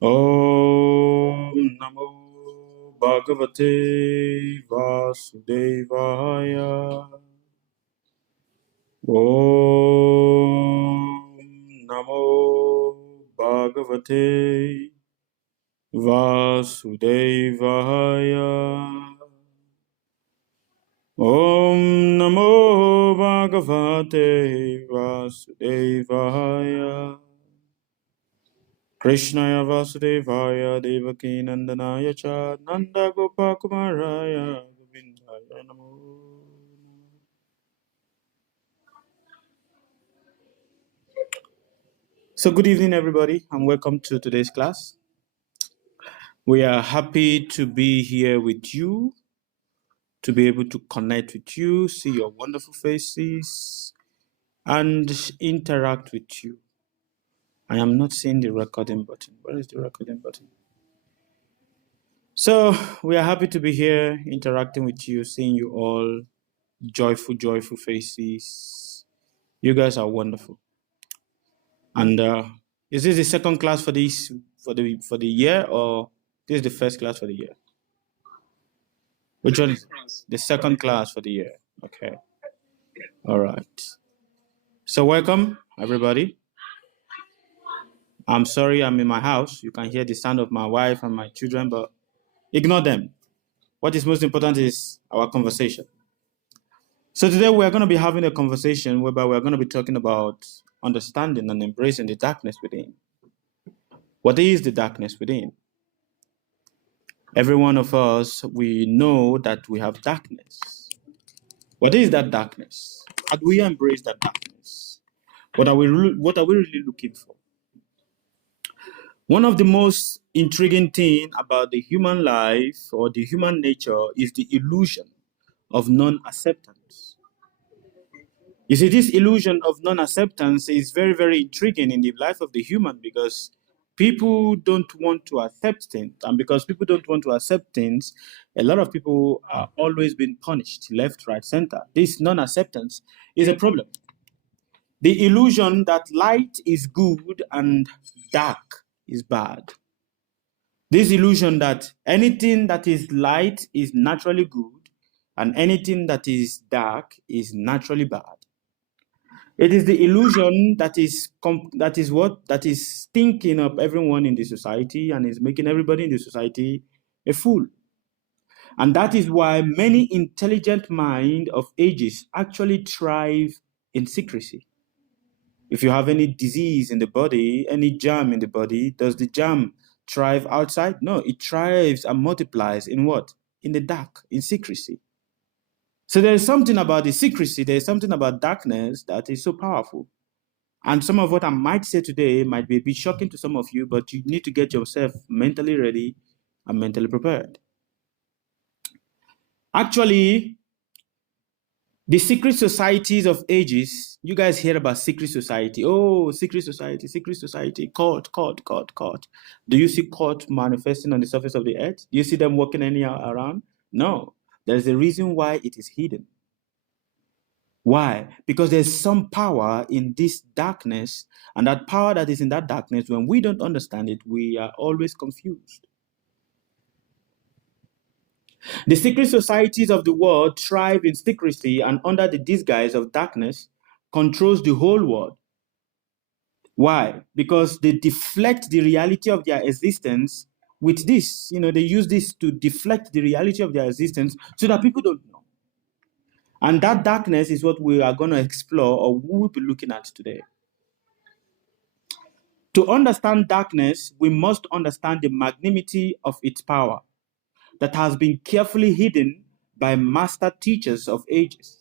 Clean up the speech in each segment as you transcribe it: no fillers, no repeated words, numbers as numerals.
Om Namo Bhagavate Vasudevaya. Om Namo Bhagavate Vasudevaya. Om Namo Bhagavate Vasudevaya. Krishnaya Vasudevaya Devaki Nandanaya Cha Nanda Gopakumaraya Govindaya Namo. So good evening everybody and welcome to today's class. We are happy to be here with you, to be able to connect with you, see your wonderful faces and interact with you. I am not seeing the recording button. Where is the recording button? So we are happy to be here interacting with you, seeing you all joyful faces. You guys are wonderful. And is this the second class for the year, or this is the first class for the year? Which one is the second class for the year? Okay. All right. So welcome everybody. I'm sorry I'm in my house. You can hear the sound of my wife and my children, but ignore them. What is most important is our conversation. So today we're going to be having a conversation whereby we're going to be talking about understanding and embracing the darkness within. What is the darkness within? Every one of us, we know that we have darkness. What is that darkness? How do we embrace that darkness? What are we really looking for? One of the most intriguing things about the human life or the human nature is the illusion of non-acceptance. You see, this illusion of non-acceptance is very, very intriguing in the life of the human because people don't want to accept things. And because people don't want to accept things, a lot of people are always being punished, left, right, center. This non-acceptance is a problem. The illusion that light is good and dark is bad. This illusion that anything that is light is naturally good and anything that is dark is naturally bad. It is the illusion that is stinking up everyone in the society and is making everybody in the society a fool. And that is why many intelligent minds of ages actually thrive in secrecy. If you have any disease in the body, any germ in the body, does the germ thrive outside? No, it thrives and multiplies in what? In the dark, in secrecy. So there is something about the secrecy, there is something about darkness that is so powerful. And some of what I might say today might be a bit shocking to some of you, but you need to get yourself mentally ready and mentally prepared. Actually, the secret societies of ages, you guys hear about secret society. Oh, secret society, court. Do you see court manifesting on the surface of the earth? Do you see them walking anyhow around? No. There's a reason why it is hidden. Why? Because there's some power in this darkness, and that power that is in that darkness, when we don't understand it, we are always confused. The secret societies of the world thrive in secrecy and under the disguise of darkness controls the whole world. Why? Because they deflect the reality of their existence with this. They use this to deflect the reality of their existence so that people don't know. And that darkness is what we are going to explore or we will be looking at today. To understand darkness, we must understand the magnanimity of its power that has been carefully hidden by master teachers of ages.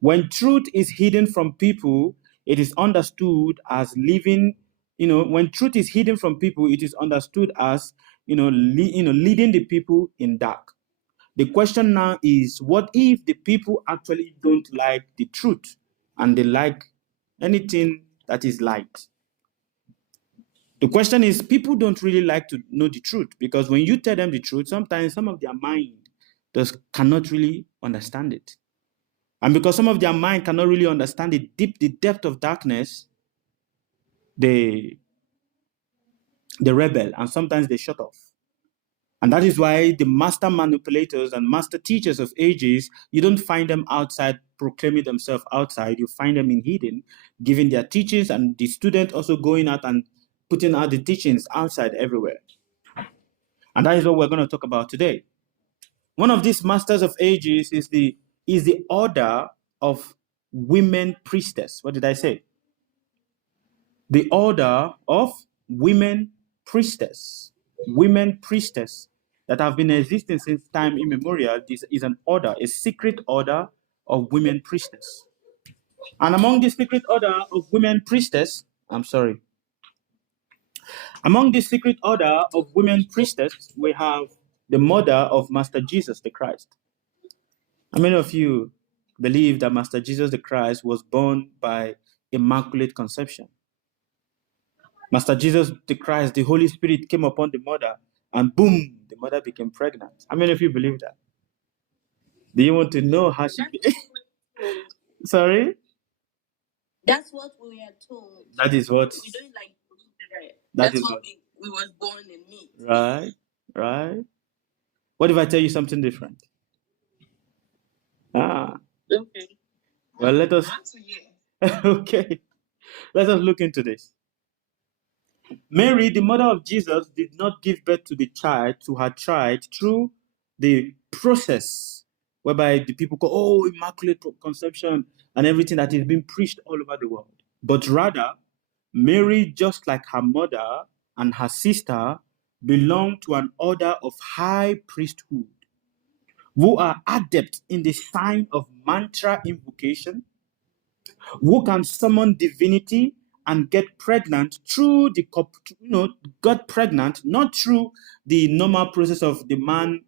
When truth is hidden from people, it is understood as living, when truth is hidden from people, it is understood as, leading the people in dark. The question now is, what if the people actually don't like the truth and they like anything that is light? The question is, people don't really like to know the truth because when you tell them the truth, sometimes some of their mind cannot really understand it. And because some of their mind cannot really understand the depth of darkness, they they rebel, and sometimes they shut off. And that is why the master manipulators and master teachers of ages, you don't find them outside proclaiming themselves outside. You find them in hidden, giving their teachings, and the student also going out and putting out the teachings outside everywhere. And that is what we're going to talk about today. One of these masters of ages is the order of women priestess. What did I say? The order of women priestess. Women priestess that have been existing since time immemorial. This is an order, a secret order of women priestess. And among the secret order of women priestess, among the secret order of women priestess, we have the mother of Master Jesus the Christ. How many of you believe that Master Jesus the Christ was born by immaculate conception? Master Jesus the Christ, the Holy Spirit came upon the mother, and boom, the mother became pregnant. How many of you believe that? Do you want to know how she became? Sorry? That's what we are told. That is what. We don't like that. That That's is what we was born in me. Right. What if I tell you something different? Okay. Well, let us. Okay. Let us look into this. Mary, the mother of Jesus, did not give birth to her child, through the process whereby the people call, immaculate conception and everything that is being preached all over the world. But rather, Mary, just like her mother and her sister, belonged to an order of high priesthood, who are adept in the sign of mantra invocation, who can summon divinity and get pregnant through got pregnant not through the normal process of the man,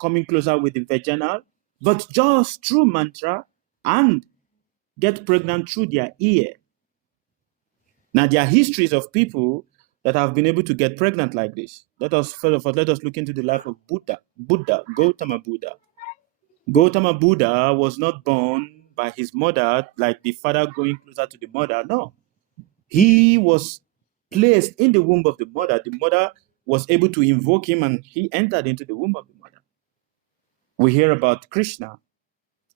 coming closer with the vaginal, but just through mantra, and get pregnant through their ear. Now, there are histories of people that have been able to get pregnant like this. Let us look into the life of Gautama Buddha. Gautama Buddha was not born by his mother, like the father going closer to the mother. No. He was placed in the womb of the mother. The mother was able to invoke him, and he entered into the womb of the mother. We hear about Krishna.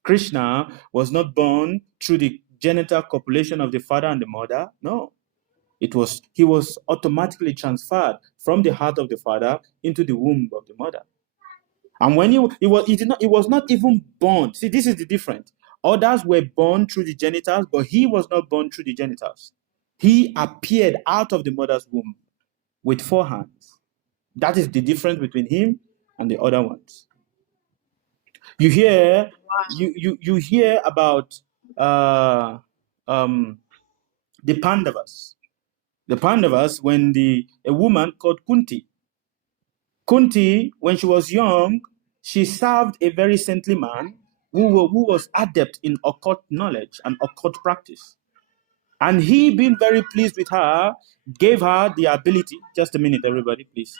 Krishna was not born through the genital copulation of the father and the mother. No. He was automatically transferred from the heart of the father into the womb of the mother. And when he was not even born. See, this is the difference. Others were born through the genitals, but he was not born through the genitals. He appeared out of the mother's womb with 4 hands. That is the difference between him and the other ones. You hear, you hear about the Pandavas. The Pandavas, when a woman called Kunti, when she was young, she served a very saintly man who was adept in occult knowledge and occult practice. And he, being very pleased with her, gave her the ability. Just a minute, everybody, please.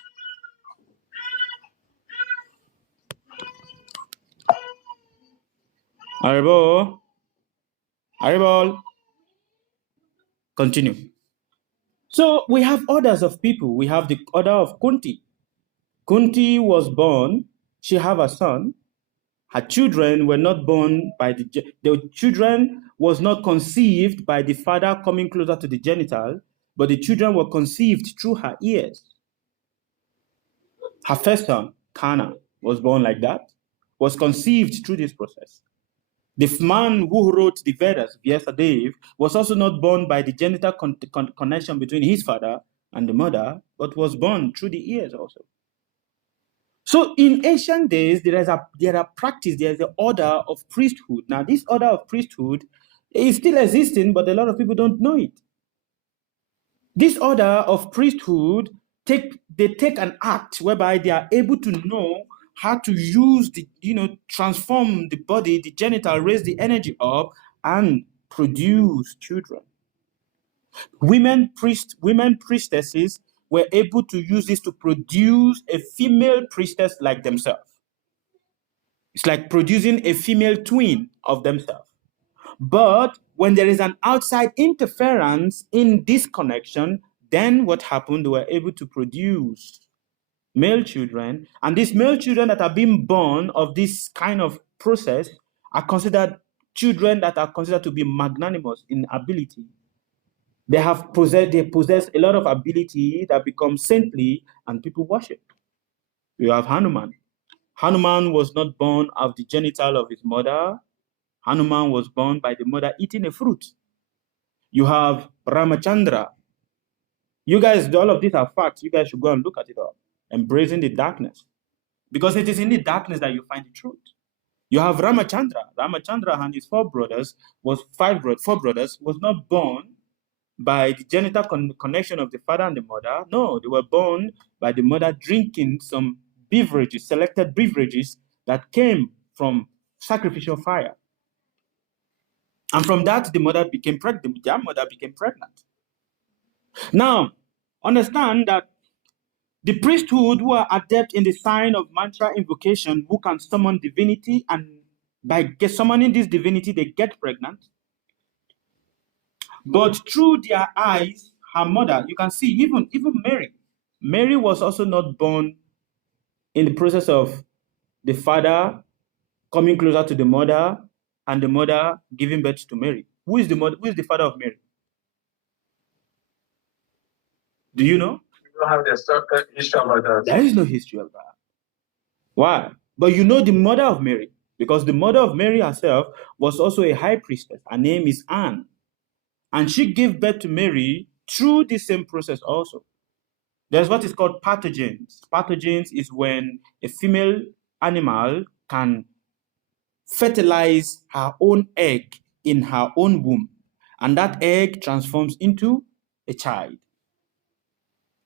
Aribol. Continue. So we have orders of people. We have the order of Kunti. Kunti was born. She had a son. Her children were not born by the children was not conceived by the father coming closer to the genital, but the children were conceived through her ears. Her first son, Kana, was born like that, was conceived through this process. The man who wrote the Vedas, Vyasadeva, was also not born by the genital connection between his father and the mother, but was born through the ears also. So in ancient days, there is an order of priesthood. Now, this order of priesthood is still existing, but a lot of people don't know it. This order of priesthood they take an act whereby they are able to know how to use transform the body, the genital, raise the energy up, and produce children. Women priestesses were able to use this to produce a female priestess like themselves. It's like producing a female twin of themselves. But when there is an outside interference in this connection, Then what happened? They were able to produce male children, and these male children that are being born of this kind of process are considered children that are considered to be magnanimous in ability. They possess a lot of ability that becomes saintly, and people worship. You have Hanuman. Hanuman was not born of the genital of his mother. Hanuman was born by the mother eating a fruit. You have Ramachandra. You guys, all of these are facts. You guys should go and look at it all. Embracing the darkness. Because it is in the darkness that you find the truth. You have Ramachandra. Ramachandra and his four brothers, was not born by the genital connection of the father and the mother. No, they were born by the mother drinking some beverages, selected beverages that came from sacrificial fire. And from that, their mother became pregnant. Now, understand that the priesthood who are adept in the sign of mantra invocation, who can summon divinity, and by summoning this divinity, they get pregnant. But through their eyes, her mother, you can see even Mary. Mary was also not born in the process of the father coming closer to the mother and the mother giving birth to Mary. Who is the mother? Who is the father of Mary? Do you know? You don't have the history about that. There is no history of that. Why? But you know the mother of Mary, because the mother of Mary herself was also a high priestess. Her name is Anne. And she gave birth to Mary through the same process also. There's what is called pathogens. Pathogens is when a female animal can fertilize her own egg in her own womb, and that egg transforms into a child.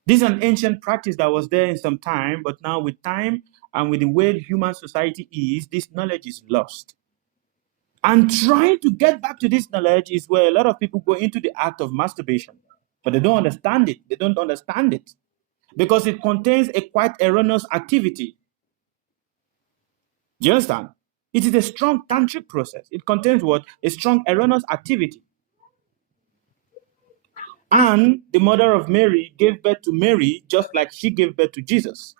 This is an ancient practice that was there in some time, but now with time and with the way human society is, this knowledge is lost. And trying to get back to this knowledge is where a lot of people go into the act of masturbation, but they don't understand it. They don't understand it because it contains a quite erroneous activity. Do you understand? It is a strong tantric process. It contains what? A strong erroneous activity. And the mother of Mary gave birth to Mary just like she gave birth to Jesus.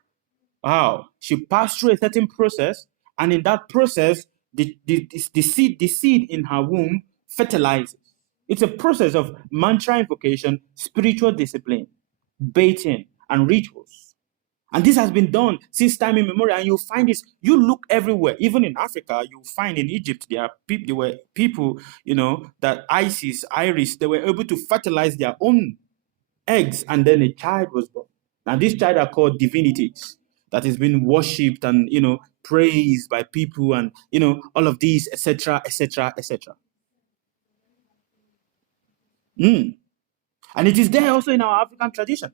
Wow. She passed through a certain process, and in that process, the seed in her womb fertilizes. It's a process of mantra invocation, spiritual discipline, baiting, and rituals. And this has been done since time immemorial. And you find this, you look everywhere, even in Africa, you find in Egypt, there were people, that Iris, they were able to fertilize their own eggs, and then a child was born. Now, these child are called divinities that is being worshipped and, praised by people and, all of these, etc., etc., etc. And it is there also in our African tradition.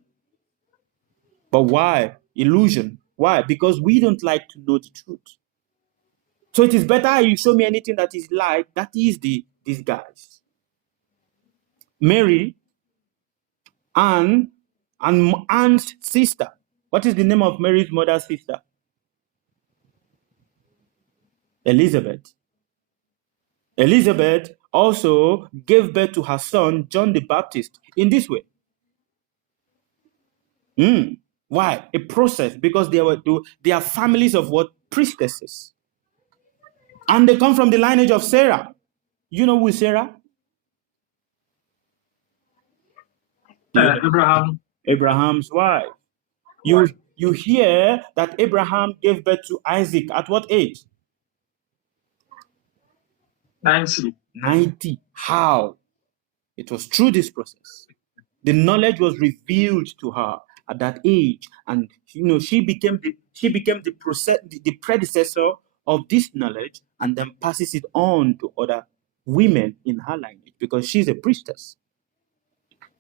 But why? Illusion. Why? Because we don't like to know the truth. So it is better you show me anything that is like, that is these guys. Mary, Anne, and Anne's sister. What is the name of Mary's mother's sister? Elizabeth. Elizabeth also gave birth to her son, John the Baptist, in this way. Why? A process, because they are families of what? Priestesses. And they come from the lineage of Sarah. You know who is Sarah? Abraham. Abraham's wife. You hear that Abraham gave birth to Isaac at what age? 90. 90. How? It was through this process. The knowledge was revealed to her at that age, and she became the predecessor of this knowledge, and then passes it on to other women in her lineage because she's a priestess.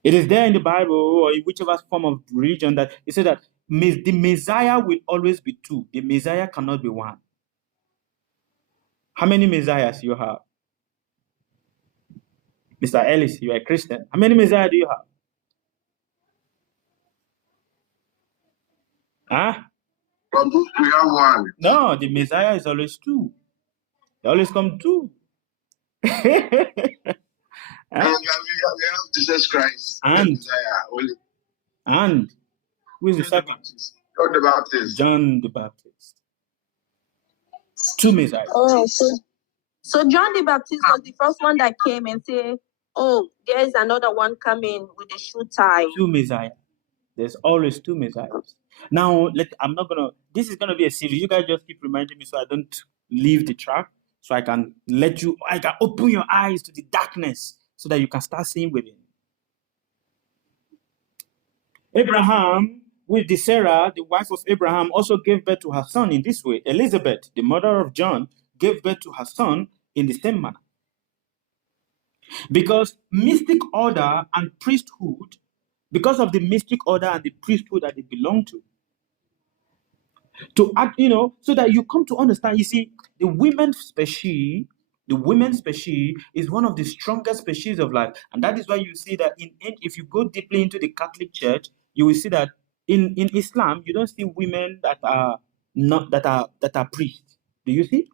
It is there in the Bible or in whichever form of religion that it says that the Messiah will always be two. The Messiah cannot be one. How many Messiahs you have? Mr. Ellis, you are a Christian. How many Messiahs do you have? Huh? We have one. No, the Messiah is always two. They always come two. Huh? We have Jesus Christ. And Messiah, only. And who is the second? John the Baptist. John the Baptist. Two messiahs. Oh, so John the Baptist was the first one that came and said, "Oh, there is another one coming with a shoe tie." Two messiahs. There's always two messiahs. Now, this is gonna be a series. You guys just keep reminding me so I don't leave the track, so I can open your eyes to the darkness so that you can start seeing within. Abraham, with the Sarah, the wife of Abraham, also gave birth to her son in this way. Elizabeth, the mother of John, gave birth to her son in the same manner. Because mystic order and priesthood, because of the mystic order and the priesthood that they belong to act, so that you come to understand, you see, the women's species is one of the strongest species of life. And that is why you see that if you go deeply into the Catholic Church, you will see that in Islam, you don't see women that are priests. Do you see?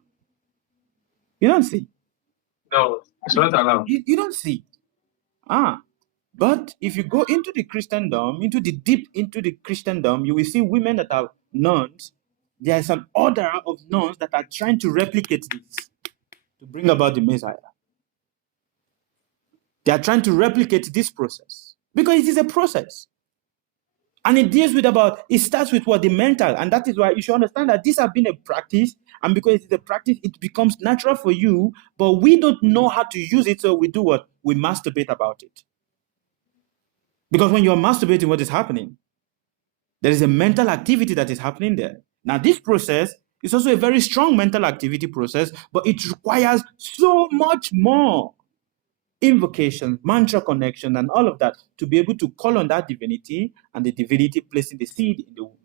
You don't see. No, it's not allowed. You don't see. But if you go into the Christendom, into the Christendom, you will see women that are nuns. There is an order of nuns that are trying to replicate this, to bring about the Messiah. They are trying to replicate this process because it is a process. And it starts with what? The mental. And that is why you should understand that this has been a practice. And because it is a practice, it becomes natural for you. But we don't know how to use it. So we do what? We masturbate about it. Because when you are masturbating, what is happening? There is a mental activity that is happening there. Now, this process is also a very strong mental activity process, but it requires so much more invocation, mantra connection, and all of that to be able to call on that divinity and the divinity placing the seed in the womb.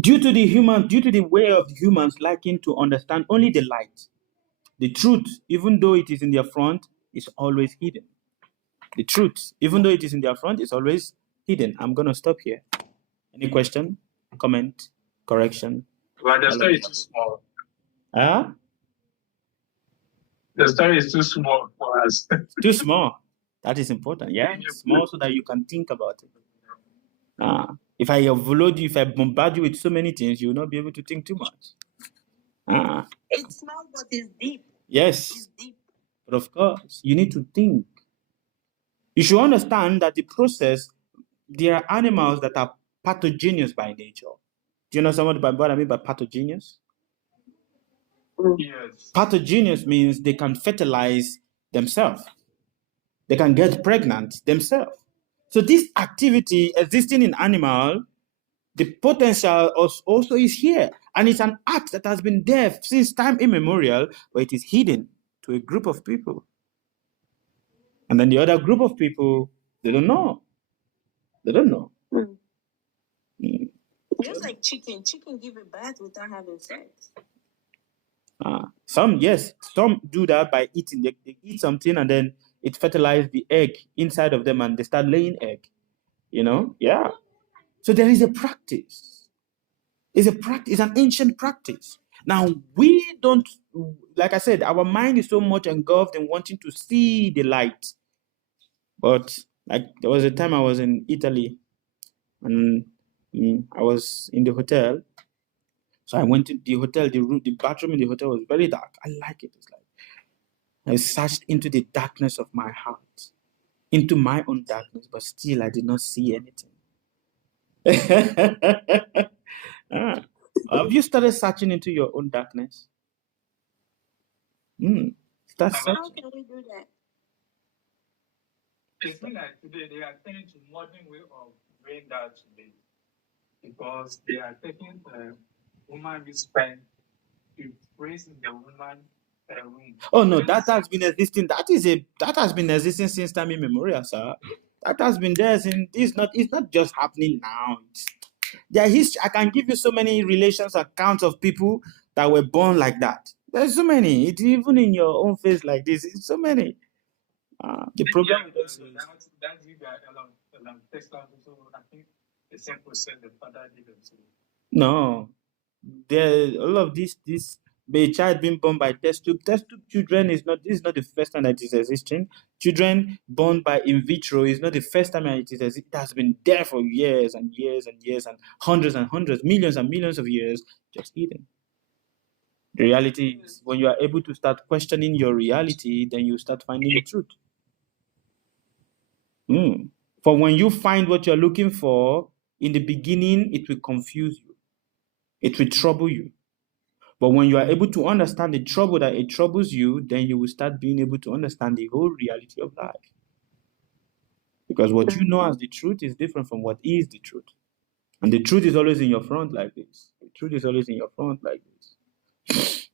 Due to the way of humans liking to understand only the light, the truth, even though it is in their front, is always hidden. The truth, even though it is in their front, is always hidden. I'm going to stop here. Any question, comment, correction? Well, the story is too small. The story is too small for us. Too small. That is important. Yeah, small so that you can think about it. If I overload you, if I bombard you with so many things, you will not be able to think too much. It's small, but it's deep. Yes. It's deep. But of course, you need to think. You should understand that the process, there are animals that are pathogenous by nature. Do you know what I mean by pathogenous? Yes. Pathogenous means they can fertilize themselves. They can get pregnant themselves. So this activity existing in animal, the potential also is here. And it's an act that has been there since time immemorial, but it is hidden to a group of people. And then the other group of people, they don't know. They don't know. Just like chicken. Chicken give a birth without having sex. Some do that by eating. They eat something and then it fertilizes the egg inside of them and they start laying egg. Yeah. So there is a practice. It's an ancient practice. Now, we don't, like I said, our mind is so much engulfed in wanting to see the light. But there was a time I was in Italy and I was in the hotel. So I went to the hotel, the bathroom in the hotel was very dark. I like it. It's like I searched into the darkness of my heart, into my own darkness, but still I did not see anything. Have you started searching into your own darkness? Start searching. How can we do that? It's like today they are turning to modern way of doing that today because they are taking the woman respect to praise the woman room. Oh no, that has been existing. That has been existing since time immemorial, sir. That has been there since. It's not just happening now. Their history. I can give you so many relations accounts of people that were born like that. There's so many. It's even in your own face like this. It's so many. The problem with us is that's you got a lot of text. So I think the same process the father did also. no. There all of this But a child being born by test tube children this is not the first time that it is existing. Children born by in vitro is not the first time it has been there for years and years and years and hundreds, millions and millions of years, just hidden. The reality is, when you are able to start questioning your reality, then you start finding the truth. For when you find what you're looking for, in the beginning, it will confuse you. It will trouble you. But when you are able to understand the trouble that it troubles you, then you will start being able to understand the whole reality of life. Because what you know as the truth is different from what is the truth. And the truth is always in your front like this. The truth is always in your front like this.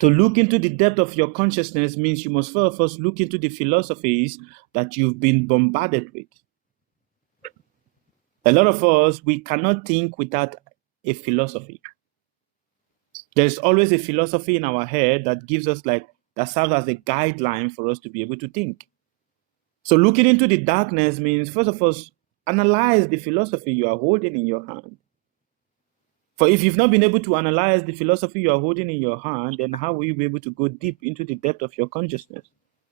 To look into the depth of your consciousness means you must first look into the philosophies that you've been bombarded with. A lot of us, we cannot think without a philosophy. There's always a philosophy in our head that gives us that serves as a guideline for us to be able to think. So looking into the darkness means, first of all, analyze the philosophy you are holding in your hand. For if you've not been able to analyze the philosophy you are holding in your hand, then how will you be able to go deep into the depth of your consciousness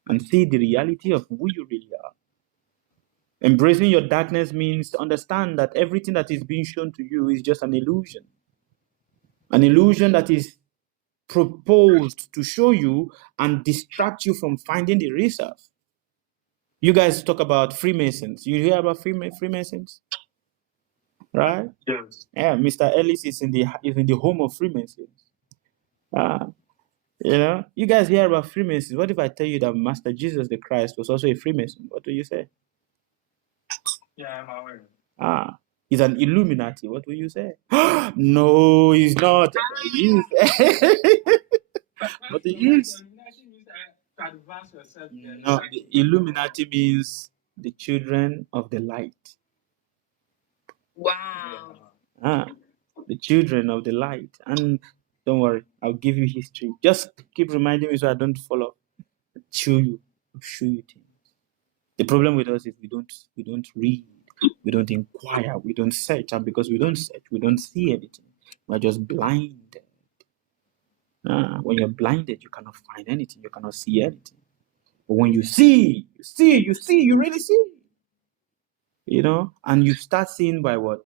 and see the reality of who you really are? Embracing your darkness means to understand that everything that is being shown to you is just an illusion. An illusion that is proposed to show you and distract you from finding the real self. You guys talk about Freemasons. You hear about Freemasons? Right? Yes. Yeah, Mr. Ellis is in the home of Freemasons. You guys hear about Freemasons. What if I tell you that Master Jesus the Christ was also a Freemason? What do you say? Yeah, I'm aware. He's an Illuminati. What will you say? No, he's not. What do you use? No, the Illuminati means the children of the light. Wow. The children of the light. And don't worry, I'll give you history. Just keep reminding me so I don't fall off. Show you things. The problem with us is we don't read, we don't inquire, we don't search, and because we don't search, we don't see anything. We're just blinded. When you're blinded, you cannot find anything, you cannot see anything. But when you see, you really see. And you start seeing by what?